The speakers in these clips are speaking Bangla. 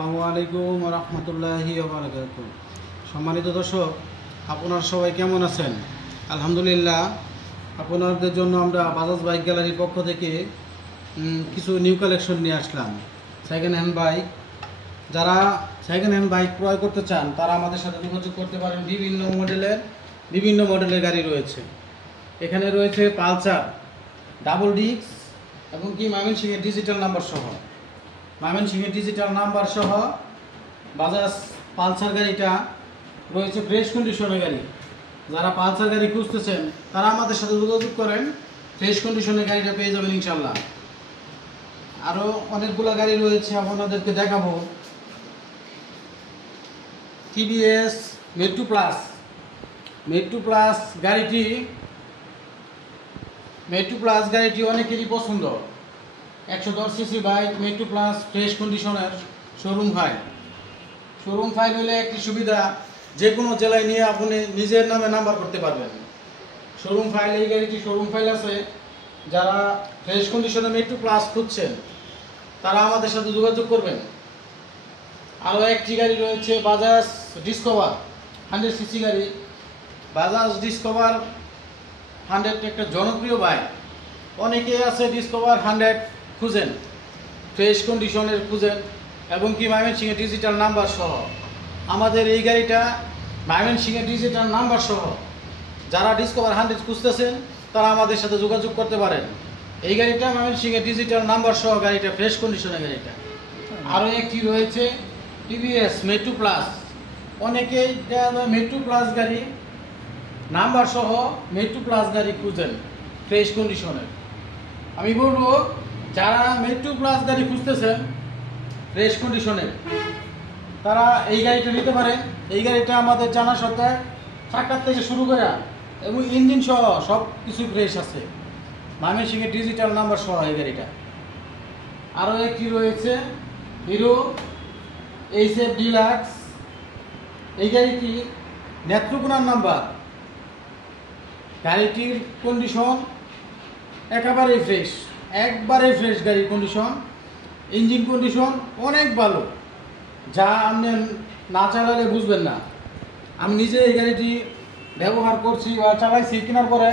আসসালামু আলাইকুম ওয়া রাহমাতুল্লাহি ওয়া বারাকাতুহু। সম্মানিত দর্শক, আপনারা সবাই কেমন আছেন? আলহামদুলিল্লাহ। আপনাদের জন্য আমরা বাজাজ বাইক গ্যালারির পক্ষ থেকে কিছু নিউ কালেকশন নিয়ে আসলাম। সেকেন্ড হ্যান্ড বাইক, যারা সেকেন্ড হ্যান্ড বাইক ক্রয় করতে চান তারা আমাদের সাথে যোগাযোগ করতে পারেন। বিভিন্ন মডেলের গাড়ি রয়েছে। এখানে রয়েছে পালসার ডাবল ডিস্ক এবং কি ময়মনসিংহের ডিজিটাল নাম্বার সহ বাজাজ পালসার গাড়িটা রয়েছে ফ্রেশ কন্ডিশনের গাড়ি। যারা পালসার গাড়ি খুঁজতেছেন তারা আমাদের সাথে যোগাযোগ করেন, ফ্রেশ কন্ডিশনের গাড়িটা পেয়ে যাবেন ইনশাল্লাহ। আরও অনেকগুলো গাড়ি রয়েছে, আপনাদেরকে দেখাবো। টিভিএস মেট্রো প্লাস গাড়িটি অনেকেরই পছন্দ। 110 CC bike metro plus fresh কন্ডিশনের শোরুম ফাইল হলে একটি সুবিধা, যে কোনো জেলায় নিয়ে আপনি নিজের নামে নাম্বার করতে পারবেন। এই গাড়িটি শোরুম ফাইল আছে। যারা ফ্রেশ কন্ডিশনে মেট্রো প্লাস খুঁজছেন তারা আমাদের সাথে যোগাযোগ করবেন। আরও একটি গাড়ি রয়েছে বাজাজ ডিসকভার 100 সিসি গাড়ি। বাজাজ ডিসকভার 100 একটা জনপ্রিয় বাইক। অনেকে আছে ডিসকভার 100 খুঁজেন, ফ্রেশ কন্ডিশনের খুঁজেন এবং কি ময়মনসিংহের ডিজিটাল নাম্বার সহ। আমাদের এই গাড়িটা ময়মনসিংহের ডিজিটাল নাম্বার সহ। যারা ডিসকভার 100 খুঁজতেছেন তারা আমাদের সাথে যোগাযোগ করতে পারেন। এই গাড়িটা ময়মনসিংহের ডিজিটাল নাম্বার সহ গাড়িটা, ফ্রেশ কন্ডিশনের গাড়িটা। আরও একটি রয়েছে টিভিএস মেট্রো প্লাস। অনেকেই মেট্রো প্লাস গাড়ি নাম্বার সহ মেট্রো প্লাস গাড়ি খুঁজেন ফ্রেশ কন্ডিশনের। আমি বলবো যারা মেট্রো প্লাস গাড়ি খুঁজতেছেন ফ্রেশ কন্ডিশনের তারা এই গাড়িটা নিতে পারেন। এই গাড়িটা আমাদের জানা সত্ত্বে চাকার থেকে শুরু করে এবং ইঞ্জিন সহ সব কিছু ফ্রেশ আছে, ময়মনসিংহের ডিজিটাল নাম্বার সহ এই গাড়িটা। আরও একটি রয়েছে হিরো এইচএফ ডিলাক্স। এই গাড়িটি নেত্রকোনার নাম্বার। গাড়িটির কন্ডিশন একবারে ফ্রেশ গাড়ির কন্ডিশন। ইঞ্জিন কন্ডিশন অনেক ভালো, যা আপনি না চালালে বুঝবেন না। আমি নিজে এই গাড়িটি ব্যবহার করছি বা চালাইছি, কেনার পরে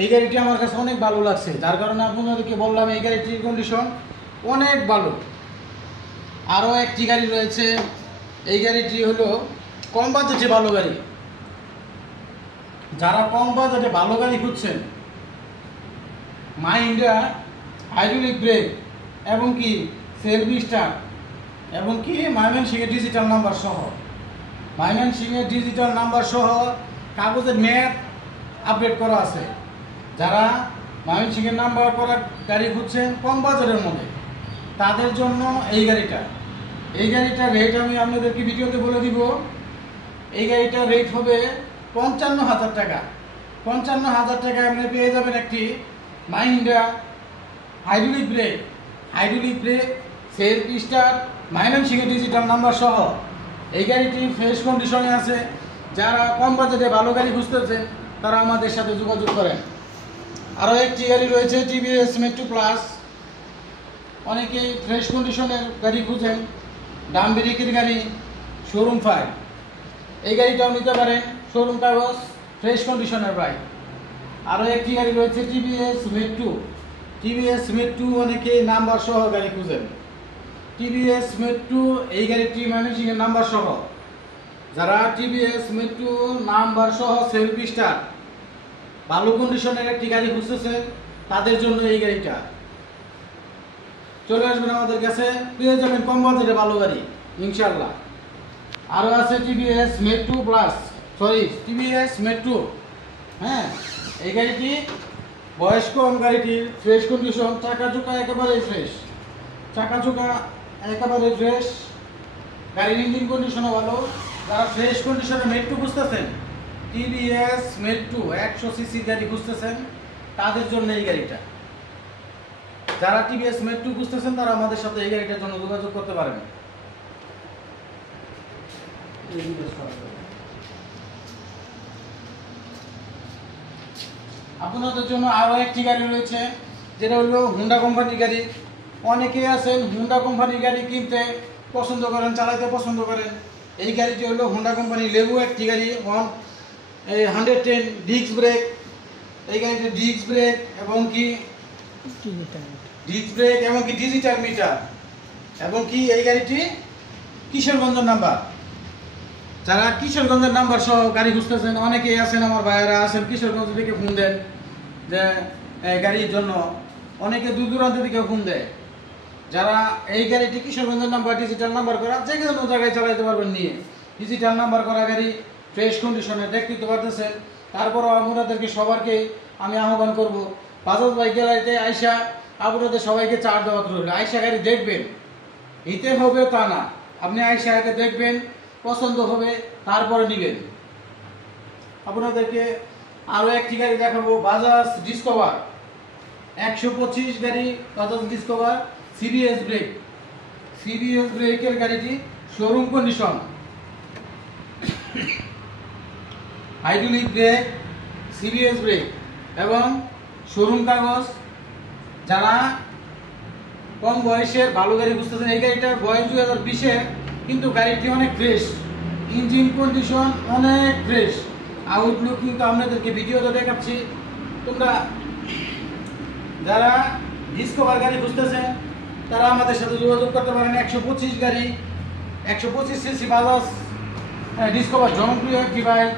এই গাড়িটি আমার কাছে অনেক ভালো লাগছে, যার কারণে আপনাদেরকে বললাম এই গাড়িটির কন্ডিশন অনেক ভালো। আরও একটি গাড়ি রয়েছে। এই গাড়িটি হলো কম বাজেটে ভালো গাড়ি। যারা কম বাজেটে ভালো গাড়ি খুঁজছেন, মাহিন্দ্রা হাইড্রোলিক ব্রেক এবং কি সেলফ স্টার্ট এবং কি ময়মনসিংহের ডিজিটাল নাম্বার সহ কাগজের ম্যাপ আপডেট করা আছে। যারা ময়মনসিংহের নাম্বার করা গাড়ি খুঁজছেন কম বাজারের মধ্যে, তাদের জন্য এই গাড়িটার রেট আমি আপনাদেরকে ভিডিওতে বলে দিব। এই গাড়িটার রেট হবে 55,000 টাকা। 55,000 টাকায় আপনি পেয়ে যাবেন একটি Mahindra hydraulic break self start ময়মনসিংহের ডিজিটাল নাম্বার সহ। এই গাড়িটি ফ্রেশ কন্ডিশনে আছে। যারা কম বাজেটে ভালো গাড়ি খুঁজতেছেন তারা আমাদের সাথে যোগাযোগ করেন। আরও একটি গাড়ি রয়েছে টিভিএস মেট্রো প্লাস। অনেকেই ফ্রেশ কন্ডিশনের গাড়ি খুঁজেন, ডাম ব্রেকের গাড়ি, শোরুম ফাইল। এই গাড়িটাও নিতে পারেন, শোরুম কাগজ, ফ্রেশ কন্ডিশনের বাইক। আরও একটি গাড়ি রয়েছে টিভিএস মেট্রো। অনেকে নাম্বার সহ গাড়ি খুঁজেন। টিভিএস মেট্রো এই গাড়িটি ময়মনসিংহের নাম্বার সহ। যারা টিভিএস মেট্রো নাম্বার সহ সেলফ স্টার্ট ভালো কন্ডিশনের একটি গাড়ি খুঁজতেছেন তাদের জন্য এই গাড়িটা। চলে আসবেন আমাদের কাছে, পেয়ে যাবেন কম বাজেটে ভালো গাড়ি ইনশাল্লাহ। আরও আছে টিভিএস মেট্রো। হ্যাঁ, এই গাড়িটি বয়স কম, গাড়িটির ফ্রেশ কন্ডিশন, চাকা চোকা একেবারে ফ্রেশ। গাড়ির ইঞ্জিন কন্ডিশনও ভালো। যারা ফ্রেশ কন্ডিশনে মেট্রো খুঁজতেছেন, টিভিএস মেট্রো 100 সিসির গাড়ি খুঁজতেছেন তাদের জন্য এই গাড়িটা। যারা টিভিএস মেট্রো খুঁজতেছেন তারা আমাদের সাথে এই গাড়িটার জন্য যোগাযোগ করতে পারেন। আপনাদের জন্য আরও একটি গাড়ি রয়েছে, যেটা হলো হুন্ডা কোম্পানির গাড়ি। অনেকেই আছেন হুন্ডা কোম্পানির গাড়ি কিনতে পছন্দ করেন, চালাইতে পছন্দ করেন। এই গাড়িটি হলো হোন্ডা কোম্পানি লেবু একটি গাড়ি, 110 ডিস্ক ব্রেক। এই গাড়িতে ডিস্ক ব্রেক এবং কি ডিজিটাল মিটার, এবং কি এই গাড়িটি কিশোরগঞ্জের নাম্বার। যারা কিশোরগঞ্জের নাম্বার সহ গাড়ি খুঁজতেছেন, অনেকেই আছেন আমার ভাইয়েরা আছেন কিশোরগঞ্জ থেকে ফোন দেন যে গাড়ির জন্য, অনেকে দূর দূরান্ত থেকে ফোন দেয়। যারা এই গাড়িটি কিশোরগঞ্জের নাম্বার, ডিজিটাল নাম্বার করা, যে কোনো জায়গায় চালাইতে পারবেন নিয়ে, ডিজিটাল নাম্বার করা গাড়ি, ফ্রেশ কন্ডিশনে দেখতে পারতেছেন। তারপরও আপনাদেরকে সবারকে আমি আহ্বান করব, বাজাজ বাইক গ্যালারিতে আইসা আপনাদের সবাইকে চার দেওয়া রইল। আইসা গাড়ি দেখবেন, হিতে হবে তা না, আপনি আইসা আগে দেখবেন, পছন্দ হবে তারপরে নেবেন। আপনাদেরকে আরও একটি গাড়ি দেখাবো, বাজাজ ডিসকভার 125 গাড়ি, বাজাজ ডিসকভার সিবিএস ব্রেকের গাড়িটি showroom condition, hydraulic break, CBS brake এবং শোরুম কাগজ। যারা কম বয়সের ভালো গাড়ি খুঁজতেছেন, এই গাড়িটার বয়স 2020-এর, কিন্তু গাড়িটি অনেক ফ্রেশ, ইঞ্জিন কন্ডিশন অনেক ফ্রেশ, আউটলুক কিন্তু আপনাদেরকে ভিডিওতে দেখাচ্ছি। তোমরা যারা ডিসকভার গাড়ি খুঁজতেছেন তারা আমাদের সাথে যোগাযোগ করতে পারেন। 125 গাড়ি, 125 সিসি বাজাজ ডিসকভার জনপ্রিয় একটি বাইক।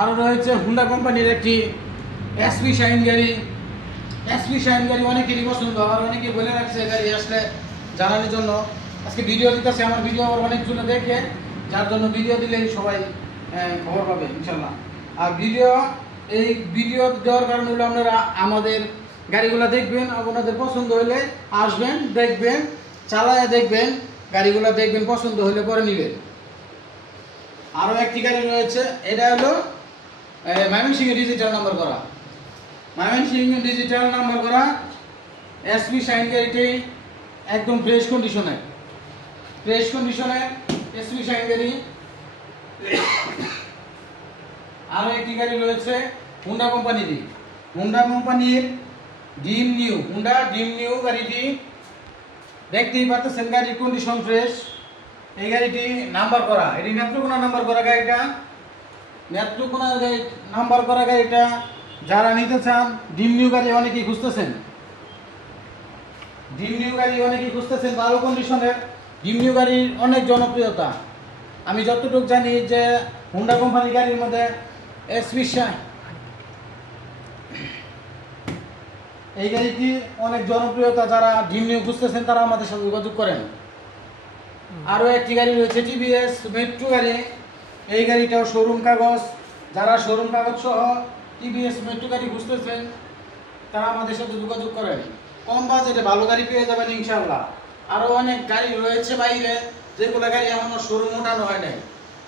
আরও রয়েছে হুন্ডা কোম্পানির একটি এসপি শাইন গাড়ি। এসপি শাইন গাড়ি অনেকেরই পছন্দ, আর অনেকে বলে রাখছে গাড়ি আসলে জানানোর জন্য। আজকে ভিডিও দিতেছে, আমার ভিডিও আবার অনেকগুলো দেখে, যার জন্য ভিডিও দিলেই সবাই খবর পাবে ইনশাল্লাহ। আর এই ভিডিও দেওয়ার কারণে হলো আপনারা আমাদের গাড়িগুলো দেখবেন, আপনাদের পছন্দ হলে আসবেন, দেখবেন, চালায় দেখবেন, গাড়িগুলো দেখবেন, পছন্দ হলে পরে নেবেন। আরও একটি গাড়ি রয়েছে, এটা হলো ময়মনসিংহে ডিজিটাল নাম্বার করা, ময়মনসিংহে ডিজিটাল নাম্বার করা এসপি শাইন গাড়িটি একদম ফ্রেশ কন্ডিশনে এসপি শাইন গাড়ি। আরও একটি গাড়ি রয়েছে হুন্ডা কোম্পানির ডিম নিউ গাড়িটি দেখতেই পাচ্ছেন, গাড়ির কন্ডিশন ফ্রেশ। এই গাড়িটি নাম্বার করা, এটি নেত্রকোনা নাম্বার করা গাড়িটা, নেত্রকোনা নাম্বার করা গাড়িটা। যারা নিতে চান, ডিম নিউ গাড়ি অনেকেই খুঁজতেছেন, ভালো কন্ডিশনের ডিম নিউ গাড়ির অনেক জনপ্রিয়তা। আমি যতটুকু জানি যে হুন্ডা কোম্পানি গাড়ির মধ্যে এই গাড়িটি অনেক জনপ্রিয়তা। যারা ডিম নিউ খুঁজতেছেন তারা আমাদের সাথে যোগাযোগ করেন। আরও একটি গাড়ি রয়েছে টিভিএস মেট্রো গাড়ি, এই গাড়িটাও শোরুম কাগজ। যারা শোরুম কাগজ সহ টিভিএস মেট্রো গাড়ি খুঁজতেছেন তারা আমাদের সাথে যোগাযোগ করেন, কম বাজেটে ভালো গাড়ি পেয়ে যাবেন ইনশাআল্লাহ। আরও অনেক গাড়ি রয়েছে বাইরে, যেগুলো গাড়ি এখনো শোরুম ওঠানো হয় নাই,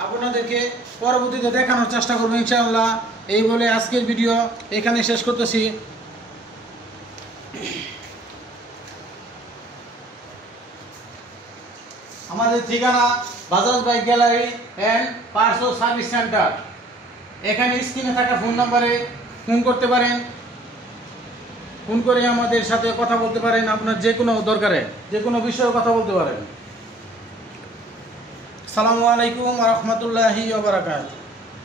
আপনাদেরকে পরবর্তীতে দেখানোর চেষ্টা করবো ইনশাআল্লাহ। এই বলে আজকের ভিডিও এখানে শেষ করতেছি। আমাদের ঠিকানা Bajaj bike gallery and parts ও সার্ভিস সেন্টার। এখানে স্ক্রিনে থাকা ফোন নাম্বারে ফোন করতে পারেন, ফোন করে আমাদের সাথে কথা বলতে পারেন, আপনার যে কোনো দরকারে যে কোনো বিষয়ে কথা বলতে পারেন। আসসালামু আলাইকুম ওয়া রাহমাতুল্লাহি ওয়া বারাকাতুহু।